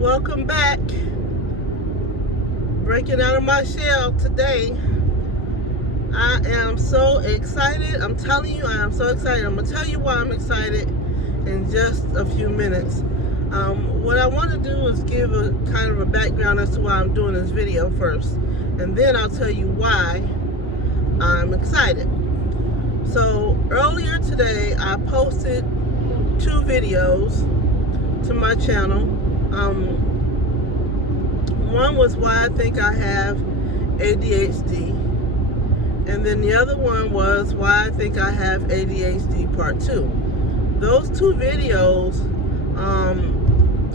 Welcome back. Breaking out of my shell today. I am so excited. I'm telling you, I am so excited. I'm going to tell you why I'm excited in just a few minutes. What I want to do is give a kind of a background as to why I'm doing this video first. And then I'll tell you why I'm excited. So earlier today, I posted 2 videos to my channel. One was why I think I have ADHD, and then the other one was why I think I have ADHD part 2. Those 2 videos,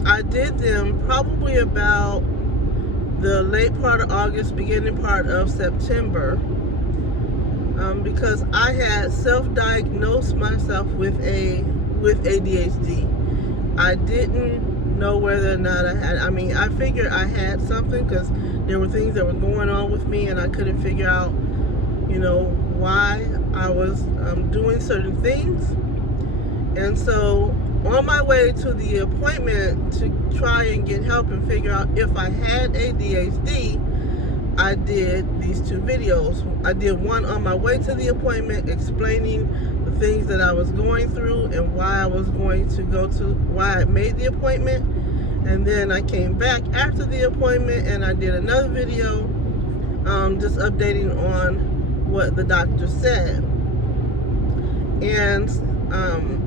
I did them probably about the late part of August, beginning part of September, because I had self-diagnosed myself with ADHD. I didn't know whether or not I figured I had something because there were things that were going on with me and I couldn't figure out, why I was doing certain things. And so on my way to the appointment to try and get help and figure out if I had ADHD, I did these 2 videos. I did one on my way to the appointment explaining the things that I was going through and why I was going to why I made the appointment. And then I came back after the appointment and I did another video just updating on what the doctor said. And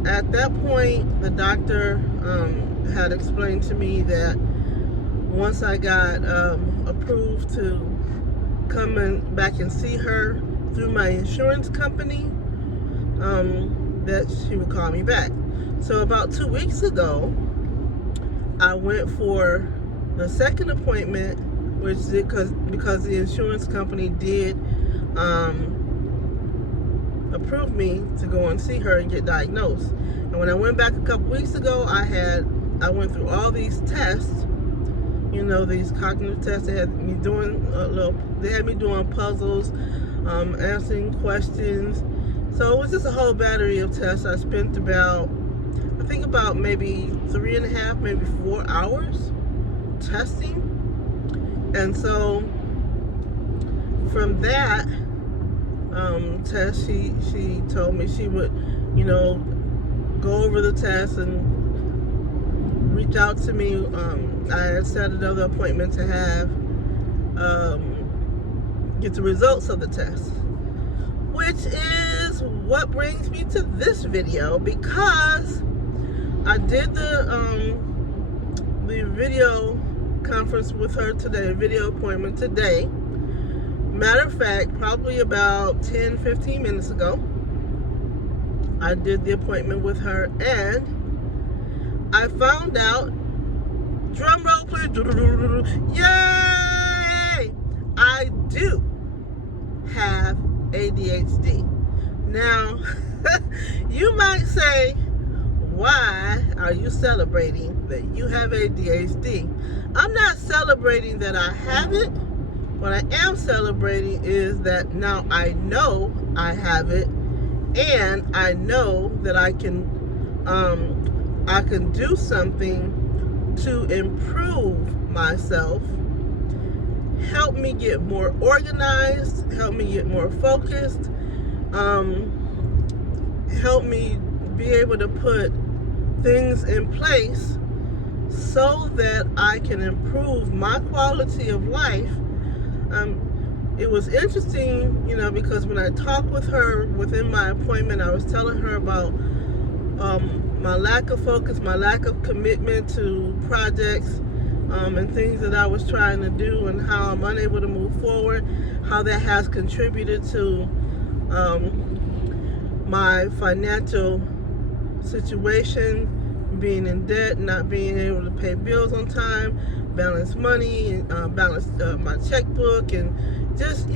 at that point, the doctor had explained to me that once I got approved to come back and see her through my insurance company, that she would call me back. So about 2 weeks ago, I went for the second appointment, because the insurance company did approve me to go and see her and get diagnosed. And when I went back a couple weeks ago, I went through all these tests, these cognitive tests. They had me doing puzzles, answering questions. So it was just a whole battery of tests. I spent about maybe 3.5, maybe 4 hours testing. And so from that test, she told me she would, go over the test and reach out to me. I had set another appointment to get the results of the test, which is what brings me to this video, because I did the video conference with her today, video appointment today. Matter of fact, probably about 10-15 minutes ago, I did the appointment with her, and I found out, drum roll please, yay! I do have ADHD. Now, you might say, why are you celebrating that you have ADHD? I'm not celebrating that I have it. What I am celebrating is that now I know I have it, and I know that I can do something to improve myself, help me get more organized, help me get more focused, help me be able to put things in place so that I can improve my quality of life. It was interesting, because when I talked with her within my appointment, I was telling her about my lack of focus, my lack of commitment to projects and things that I was trying to do, and how I'm unable to move forward, how that has contributed to my financial situation, being in debt, not being able to pay bills on time, balance money, balance my checkbook, and just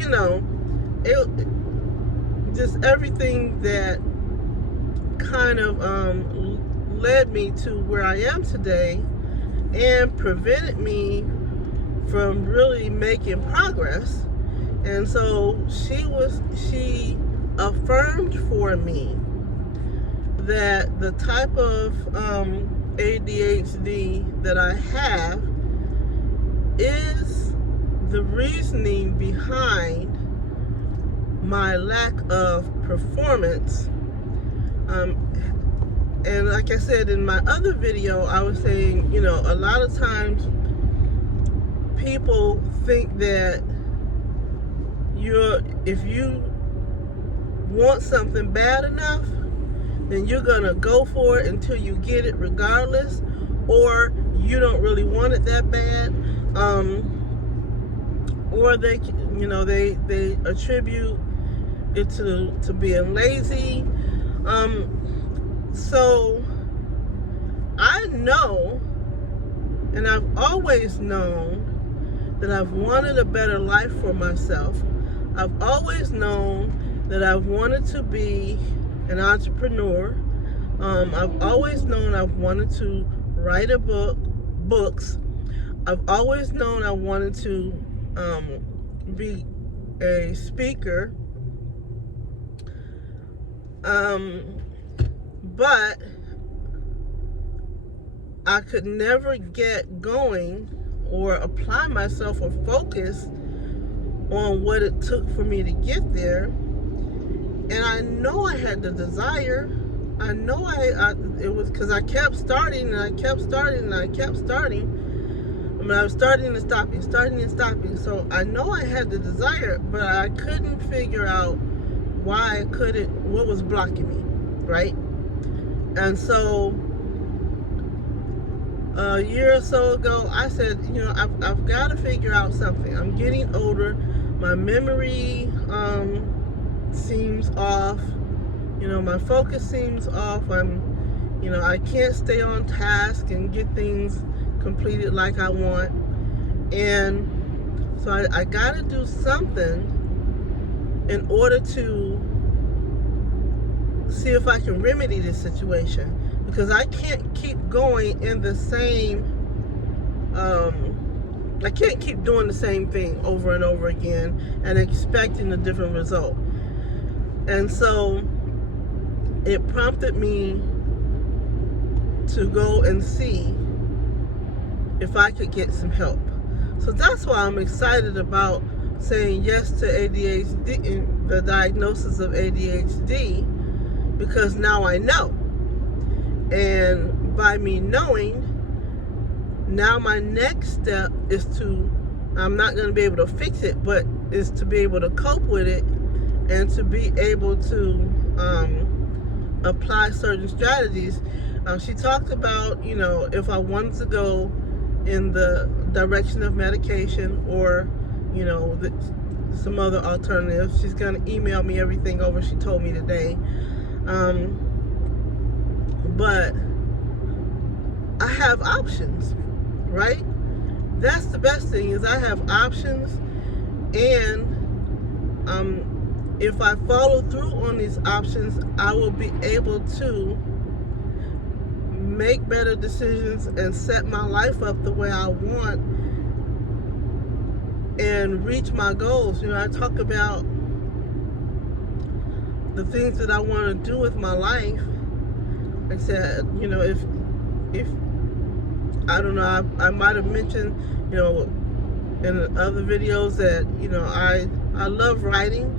just everything that kind of led me to where I am today and prevented me from really making progress. And so she affirmed for me that the type of ADHD that I have is the reasoning behind my lack of performance. And like I said in my other video, I was saying, a lot of times people think that if you want something bad enough, then you're gonna go for it until you get it regardless, or you don't really want it that bad, or they attribute it to being lazy. So I know, and I've always known, that I've wanted a better life for myself. I've always known that I've wanted to be an entrepreneur. I've always known I've wanted to write books. I've always known I wanted to be a speaker. But I could never get going or apply myself or focus on what it took for me to get there. And I know I had the desire. I know it was because I kept starting and I kept starting and I kept starting. I mean, I was starting and stopping. So I know I had the desire, but I couldn't figure out what was blocking me, right? And so a year or so ago, I said, I've got to figure out something. I'm getting older. My memory seems off. My focus seems off. I can't stay on task and get things completed like I want. And so I got to do something in order to see if I can remedy this situation, because I can't keep going in the same, I can't keep doing the same thing over and over again and expecting a different result. And so it prompted me to go and see if I could get some help. So that's why I'm excited about saying yes to ADHD, the diagnosis of ADHD, because now I know. And by me knowing, now my next step is I'm not going to be able to fix it, but is to be able to cope with it and to be able to apply certain strategies. She talked about, if I wanted to go in the direction of medication or, some other alternatives. She's going to email me everything over she told me today. But I have options, right? That's the best thing, is I have options, and if I follow through on these options, I will be able to make better decisions and set my life up the way I want and reach my goals. I talk about the things that I want to do with my life. I said, if I don't know, I might have mentioned, in other videos that, I love writing,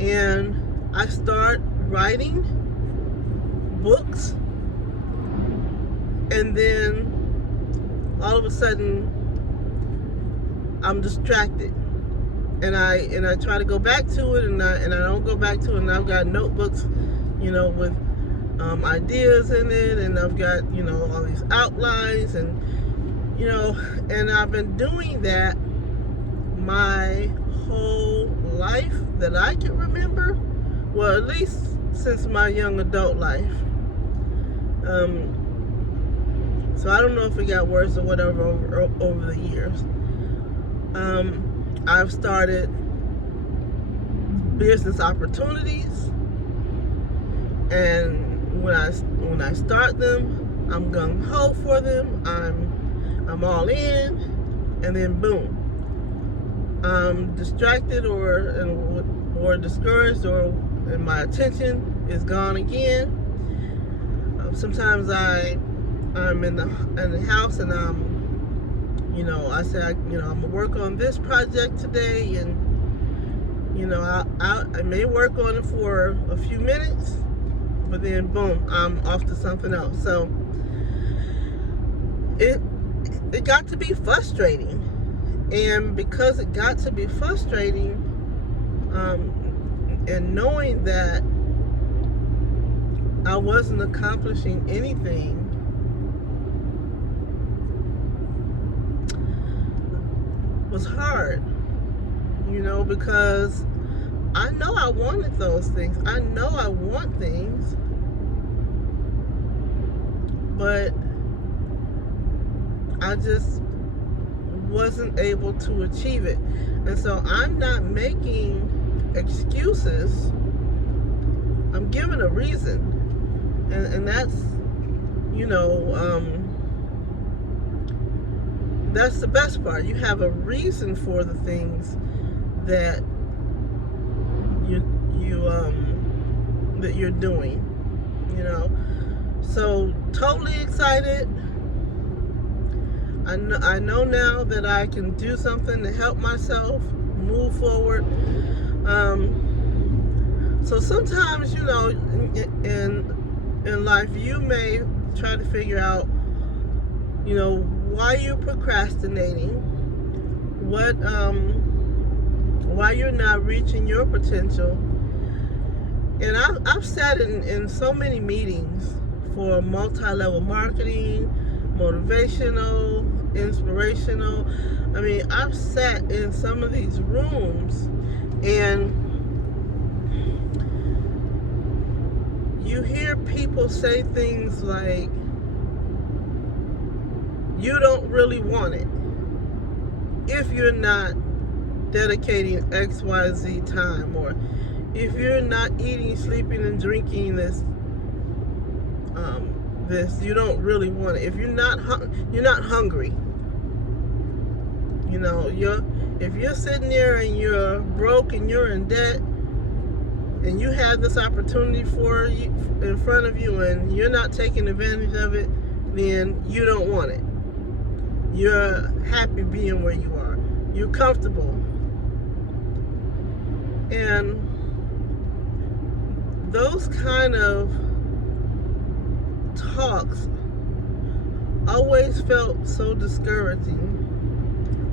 and I start writing books, and then all of a sudden I'm distracted, and I try to go back to it, and I don't go back to it, and I've got notebooks, with ideas in it, and I've got all these outlines, and and I've been doing that my whole life that I can remember. Well, at least since my young adult life. So I don't know if it got worse or whatever over the years. I've started business opportunities, and when I start them, I'm gung-ho for them. I'm all in, and then boom, I'm distracted or discouraged, and my attention is gone again. Sometimes I'm in the house, and I'm I said, I'm gonna work on this project today, and I may work on it for a few minutes, but then boom, I'm off to something else. So it got to be frustrating, and because it got to be frustrating, and knowing that I wasn't accomplishing anything, was hard, because I know I wanted those things. I know I want things, but I just wasn't able to achieve it. And so I'm not making excuses. I'm giving a reason. And that's, that's the best part. You have a reason for the things that that you're doing, So totally excited. I know now that I can do something to help myself move forward. So sometimes, in life, you may try to figure out, why you're procrastinating, why you're not reaching your potential. And I've sat in so many meetings for multi-level marketing, motivational, inspirational. I've sat in some of these rooms, and you hear people say things like, you don't really want it if you're not dedicating XYZ time, or if you're not eating, sleeping, and drinking this, you don't really want it. If you're not hungry, if you're sitting there and you're broke and you're in debt, and you have this opportunity for you in front of you, and you're not taking advantage of it, then you don't want it. You're happy being where you are. You're comfortable. And those kind of talks always felt so discouraging.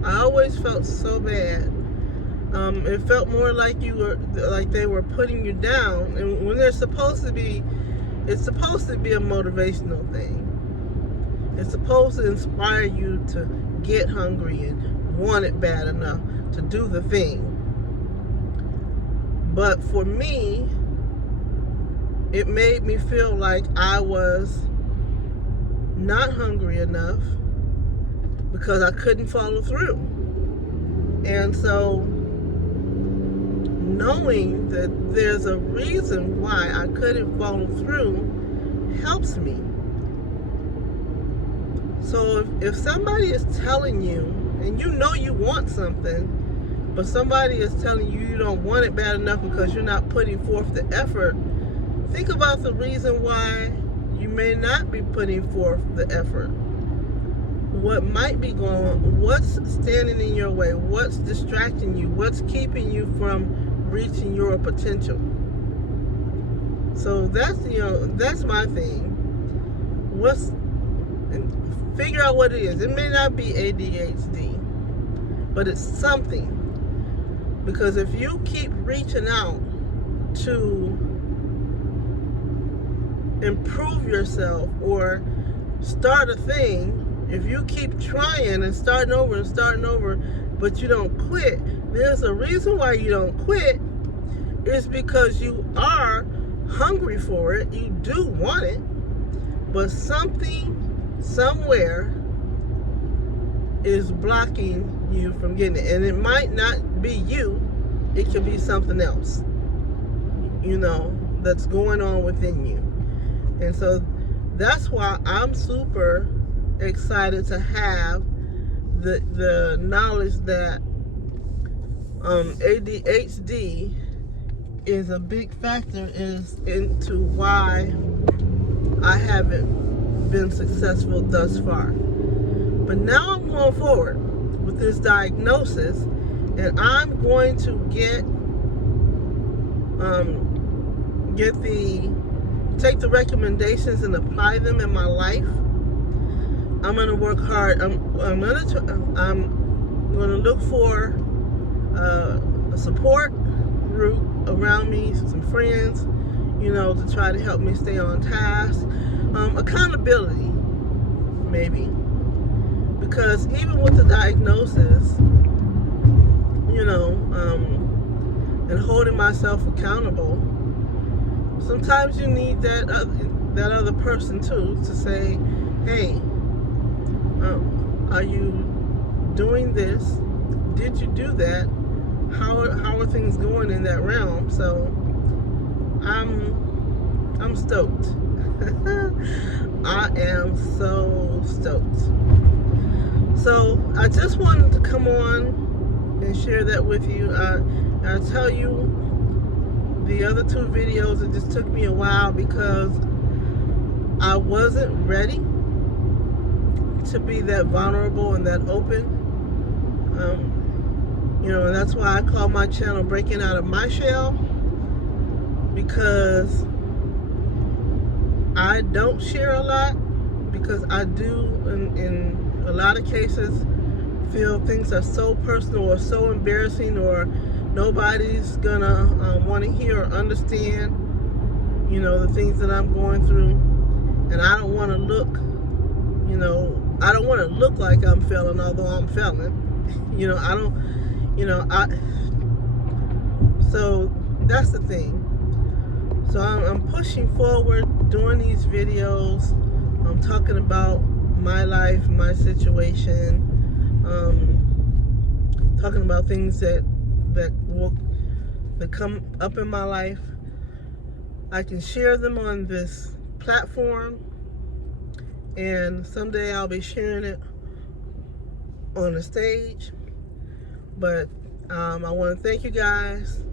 I always felt so bad. It felt more like they were putting you down, and when it's supposed to be a motivational thing. It's supposed to inspire you to get hungry and want it bad enough to do the thing. But for me, it made me feel like I was not hungry enough because I couldn't follow through. And so knowing that there's a reason why I couldn't follow through helps me. So if somebody is telling you, and you want something, but somebody is telling you don't want it bad enough because you're not putting forth the effort, think about the reason why you may not be putting forth the effort. What might be what's standing in your way? What's distracting you? What's keeping you from reaching your potential? So that's my thing. Figure out what it is. It may not be ADHD, but it's something. Because if you keep reaching out to improve yourself or start a thing, if you keep trying and starting over, but you don't quit, there's a reason why you don't quit. It's because you are hungry for it. You do want it, but something somewhere is blocking you from getting it. And it might not be you. It could be something else, that's going on within you. And so that's why I'm super excited to have the knowledge that ADHD is a big factor into why I haven't been successful thus far. But now I'm going forward with this diagnosis, and I'm going to take the recommendations and apply them in my life. I'm gonna work hard. I'm gonna look for a support group around me, some friends, to try to help me stay on task. Accountability, maybe, because even with the diagnosis, and holding myself accountable, sometimes you need that other person too to say, hey, are you doing this? Did you do that? How are things going in that realm? So I'm stoked. I am so stoked. So I just wanted to come on and share that with you. I'll tell you, the other two videos, it just took me a while because I wasn't ready to be that vulnerable and that open. And that's why I call my channel Breaking Out of My Shell, because I don't share a lot, because I do in a lot of cases feel things are so personal or so embarrassing, or nobody's gonna want to hear or understand the things that I'm going through, and I don't want to look like I'm failing, although I'm failing. So that's the thing. So I'm pushing forward, doing these videos. I'm talking about my life, my situation, talking about things that come up in my life. I can share them on this platform, and someday I'll be sharing it on the stage. But I want to thank you guys.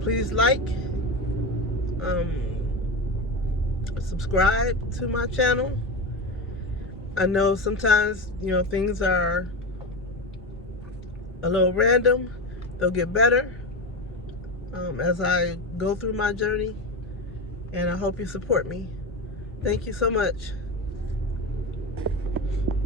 Please like, subscribe to my channel. I know sometimes things are a little random. They'll get better as I go through my journey, and I hope you support me. Thank you so much.